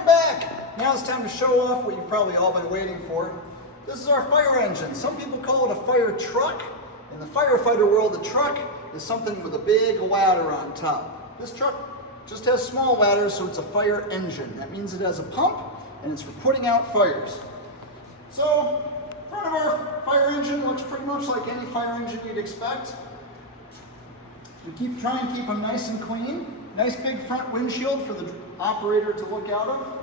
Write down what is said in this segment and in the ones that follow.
welcome back. Now it's time to show off what you've probably all been waiting for. This is our fire engine. Some people call it a fire truck. In the firefighter world, a truck is something with a big ladder on top. This truck just has small ladders, so it's a fire engine. That means it has a pump, and it's for putting out fires. So, front of our fire engine looks pretty much like any fire engine you'd expect. We try and keep them nice and clean. Nice big front windshield for the operator to look out of.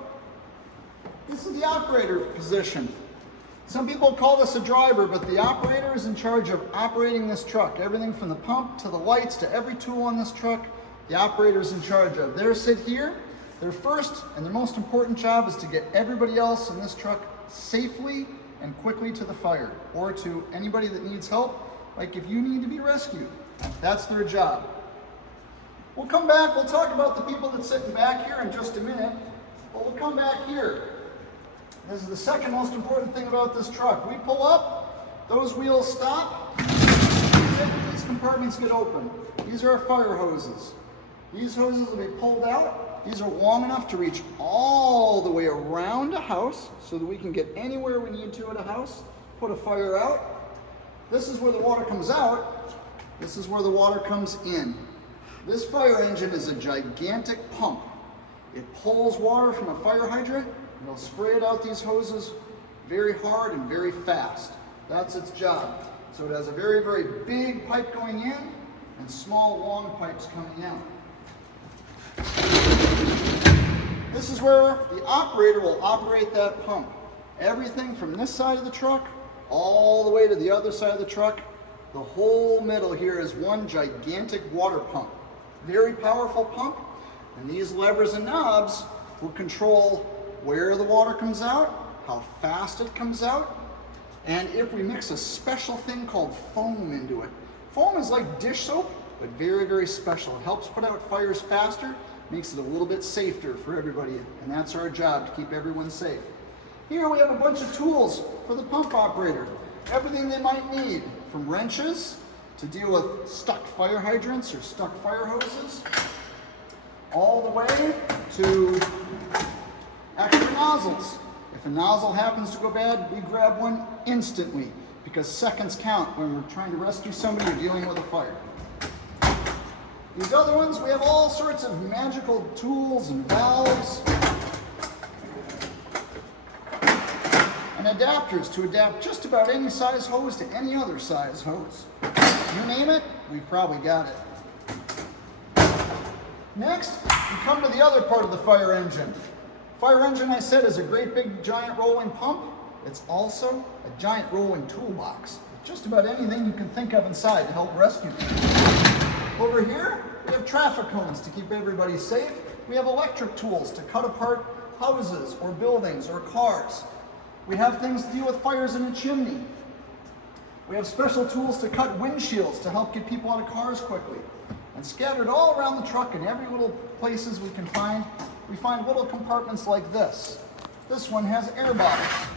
This is the operator position. Some people call this a driver, but the operator is in charge of operating this truck. Everything from the pump to the lights to every tool on this truck, the operator is in charge of. They sit here. Their first and their most important job is to get everybody else in this truck safely and quickly to the fire, or to anybody that needs help, like if you need to be rescued. That's their job. We'll come back, we'll talk about the people that's sitting back here in just a minute, but we'll come back here. This is the second most important thing about this truck. We pull up, those wheels stop, these compartments get open. These are our fire hoses. These hoses will be pulled out. These are long enough to reach all the way around a house so that we can get anywhere we need to at a house, put a fire out. This is where the water comes out. This is where the water comes in. This fire engine is a gigantic pump. It pulls water from a fire hydrant, and it'll spray it out these hoses very hard and very fast. That's its job. So it has a very, very big pipe going in and small, long pipes coming out. This is where the operator will operate that pump. Everything from this side of the truck all the way to the other side of the truck, the whole middle here is one gigantic water pump. Very powerful pump, and these levers and knobs will control where the water comes out, how fast it comes out, and if we mix a special thing called foam into it. Foam is like dish soap, but very, very special. It helps put out fires faster, makes it a little bit safer for everybody, and that's our job, to keep everyone safe. Here we have a bunch of tools for the pump operator. Everything they might need, from wrenches to deal with stuck fire hydrants or stuck fire hoses, all the way to extra nozzles. If a nozzle happens to go bad, we grab one instantly, because seconds count when we're trying to rescue somebody or dealing with a fire. These other ones, we have all sorts of magical tools and valves and adapters to adapt just about any size hose to any other size hose. You name it, we've probably got it. Next, we come to the other part of the fire engine. Fire engine, I said, is a great big giant rolling pump. It's also a giant rolling toolbox. Just about anything you can think of inside to help rescue people. Over here, we have traffic cones to keep everybody safe. We have electric tools to cut apart houses or buildings or cars. We have things to deal with fires in a chimney. We have special tools to cut windshields to help get people out of cars quickly. And scattered all around the truck in every little places we can find, we find little compartments like this. This one has air bottles,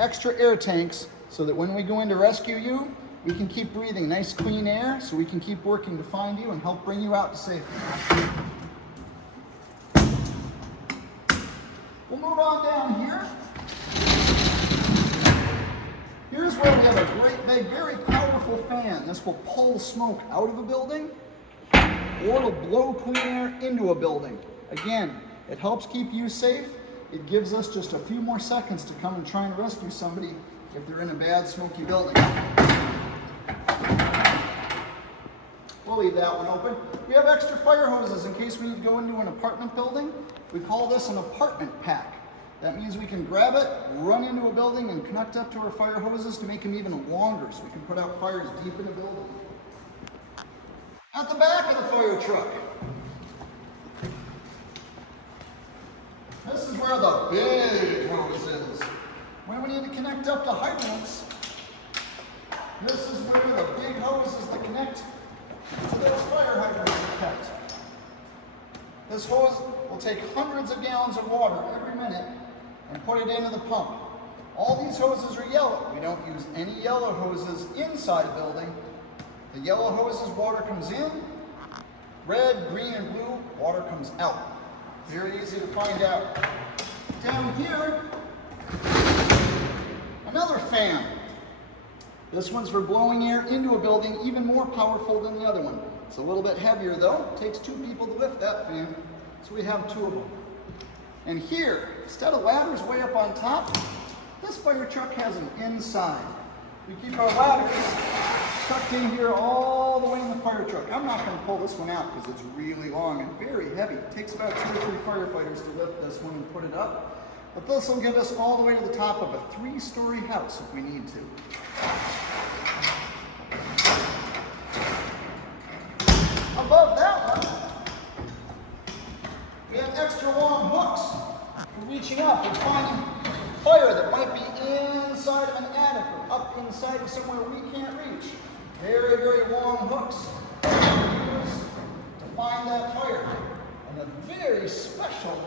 extra air tanks, so that when we go in to rescue you, we can keep breathing nice clean air, so we can keep working to find you and help bring you out to safety. We'll move on down here. Here's where we have a great big, very powerful fan. This will pull smoke out of a building, or it'll blow clean air into a building. Again, it helps keep you safe. It gives us just a few more seconds to come and try and rescue somebody if they're in a bad, smoky building. We'll leave that one open. We have extra fire hoses in case we need to go into an apartment building. We call this an apartment pack. That means we can grab it, run into a building, and connect up to our fire hoses to make them even longer so we can put out fires deep in a building. At the back of the fire truck, this is where the big hose is. When we need to connect up to hydrants, this is where the big hoses that connect to those fire hydrants are kept. This hose will take hundreds of gallons of water every minute and put it into the pump. All these hoses are yellow. We don't use any yellow hoses inside a building. The yellow hoses, water comes in. Red, green, and blue, water comes out. Very easy to find out. Down here, another fan. This one's for blowing air into a building, even more powerful than the other one. It's a little bit heavier though. It takes 2 people to lift that fan, so we have 2 of them. And here, instead of ladders way up on top, this fire truck has an inside. We keep our ladders tucked in here all the way in the fire truck. I'm not going to pull this one out because it's really long and very heavy. It takes about 2 or 3 firefighters to lift this one and put it up. But this will get us all the way to the top of a 3-story house if we need to. Above that one, we have extra long hooks for reaching up and finding fire that might be inside of an attic or up inside of somewhere we can't reach. Very, very long hooks to find that fire. And a very special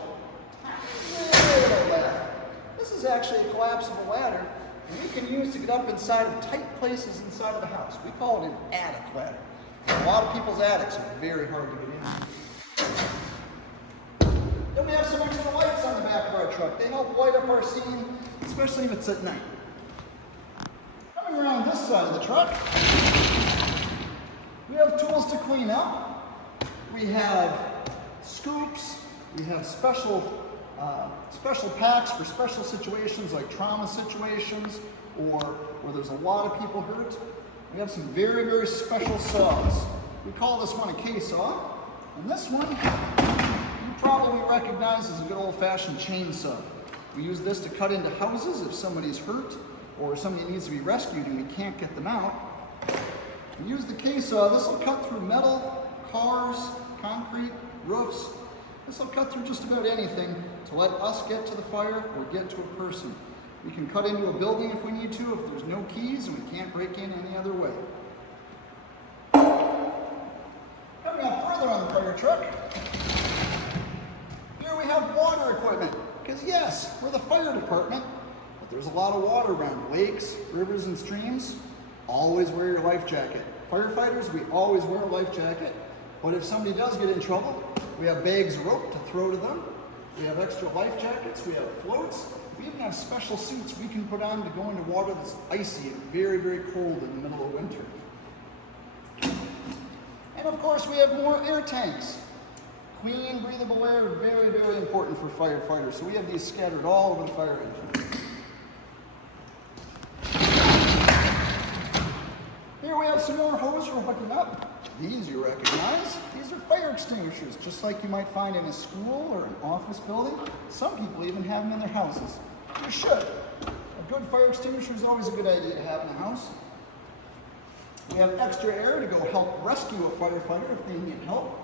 little ladder. This is actually a collapsible ladder, and we can use to get up inside of tight places inside of the house. We call it an attic ladder. A lot of people's attics are very hard to get in. Then we have some extra lights on the back of our truck. They help light up our scene, especially if it's at night. Coming around this side of the truck, we have tools to clean up. We have scoops. We have special packs for special situations like trauma situations or where there's a lot of people hurt. We have some very, very special saws. We call this one a K-saw. And this one, you probably recognize as a good old-fashioned chainsaw. We use this to cut into houses if somebody's hurt or somebody needs to be rescued and we can't get them out. We use the K-saw. This will cut through metal, cars, concrete, roofs. This will cut through just about anything to let us get to the fire or get to a person. We can cut into a building if we need to, if there's no keys and we can't break in any other way. Coming up further on the fire truck, here we have water equipment. Because yes, we're the fire department, but there's a lot of water around. Lakes, rivers, and streams. Always wear your life jacket. Firefighters, we always wear a life jacket. But if somebody does get in trouble, we have bags of rope to throw to them. We have extra life jackets. We have floats. We even have special suits we can put on to go into water that's icy and very, very cold in the middle of winter. And of course, we have more air tanks. Clean, breathable air, very, very important for firefighters. So we have these scattered all over the fire engine. Here we have some more hose for hooking up. These you recognize. These are fire extinguishers, just like you might find in a school or an office building. Some people even have them in their houses. You should. A good fire extinguisher is always a good idea to have in a house. We have extra air to go help rescue a firefighter if they need help.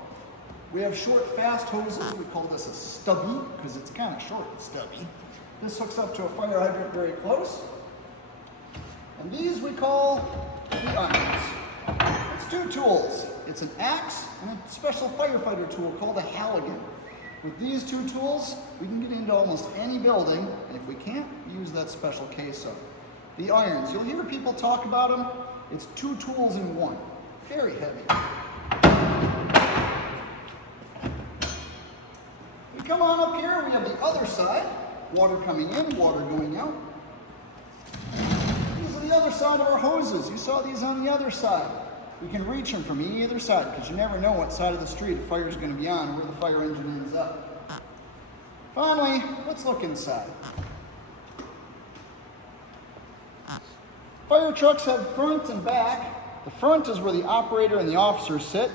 We have short, fast hoses. We call this a stubby because it's kind of short and stubby. This hooks up to a fire hydrant very close. And these we call the irons. It's 2 tools. It's an axe and a special firefighter tool called a Halligan. With these 2 tools, we can get into almost any building, and if we can't, use that special K-saw. The irons, you'll hear people talk about them. It's 2 tools in one. Very heavy. We come on up here, we have the other side. Water coming in, water going out. These are the other side of our hoses. You saw these on the other side. We can reach them from either side because you never know what side of the street a fire is going to be on or where the fire engine ends up. Finally, let's look inside. Fire trucks have front and back. The front is where the operator and the officers sit.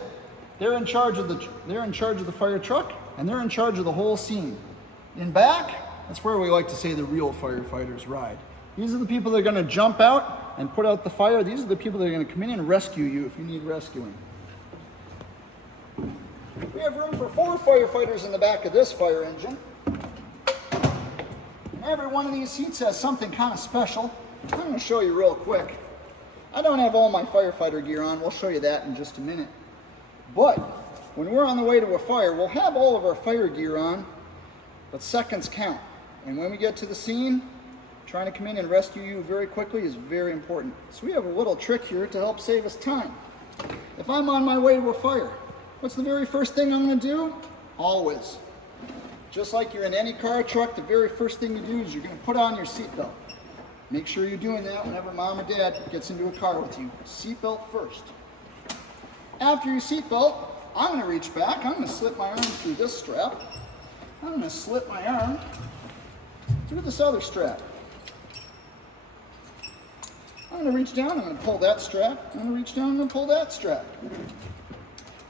They're in charge of the fire truck and they're in charge of the whole scene. In back, that's where we like to say the real firefighters ride. These are the people that are going to jump out and put out the fire. These are the people that are going to come in and rescue you if you need rescuing. We have room for 4 firefighters in the back of this fire engine. And every one of these seats has something kind of special. I'm going to show you real quick. I don't have all my firefighter gear on. We'll show you that in just a minute. But when we're on the way to a fire, we'll have all of our fire gear on, but seconds count. And when we get to the scene, trying to come in and rescue you very quickly is very important. So we have a little trick here to help save us time. If I'm on my way to a fire, what's the very first thing I'm going to do? Always Just like you're in any car or truck, the very first thing you do is you're going to put on your seatbelt. Make sure you're doing that whenever mom or dad gets into a car with you. Seatbelt first. After your seatbelt, I'm going to reach back. I'm going to slip my arm through this strap. I'm going to slip my arm through this other strap. I'm going to reach down. I'm going to pull that strap. I'm going to reach down. I'm going to pull that strap.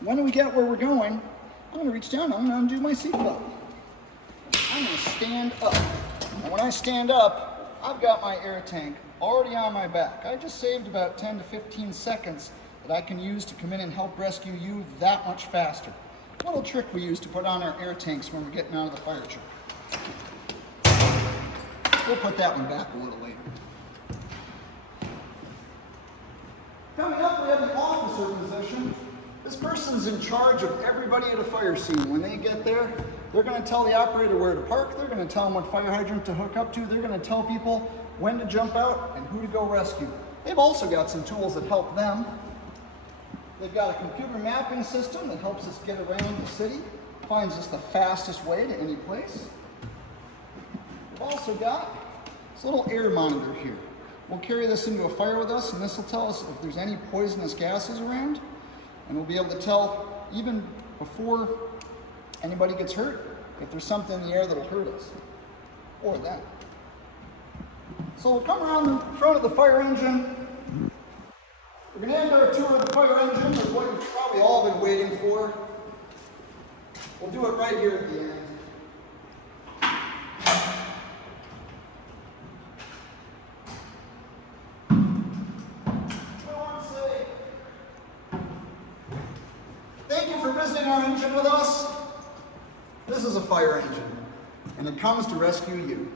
When we get where we're going, I'm going to reach down. I'm going to undo my seatbelt. I'm going to stand up. And when I stand up, I've got my air tank already on my back. I just saved about 10 to 15 seconds that I can use to come in and help rescue you that much faster. A little trick we use to put on our air tanks when we're getting out of the fire truck. We'll put that one back a little later. Coming up, we have the officer position. This person's in charge of everybody at a fire scene. When they get there, they're going to tell the operator where to park. They're going to tell them what fire hydrant to hook up to. They're going to tell people when to jump out and who to go rescue. They've also got some tools that help them. They've got a computer mapping system that helps us get around the city, finds us the fastest way to any place. We've also got this little air monitor here. We'll carry this into a fire with us, and this will tell us if there's any poisonous gases around, and we'll be able to tell even before anybody gets hurt if there's something in the air that'll hurt us, or them. So we'll come around the front of the fire engine. We're going to end our tour of the fire engine with what you've probably all been waiting for. We'll do it right here at the end. I want to say thank you for visiting our engine with us. This is a fire engine, and it comes to rescue you.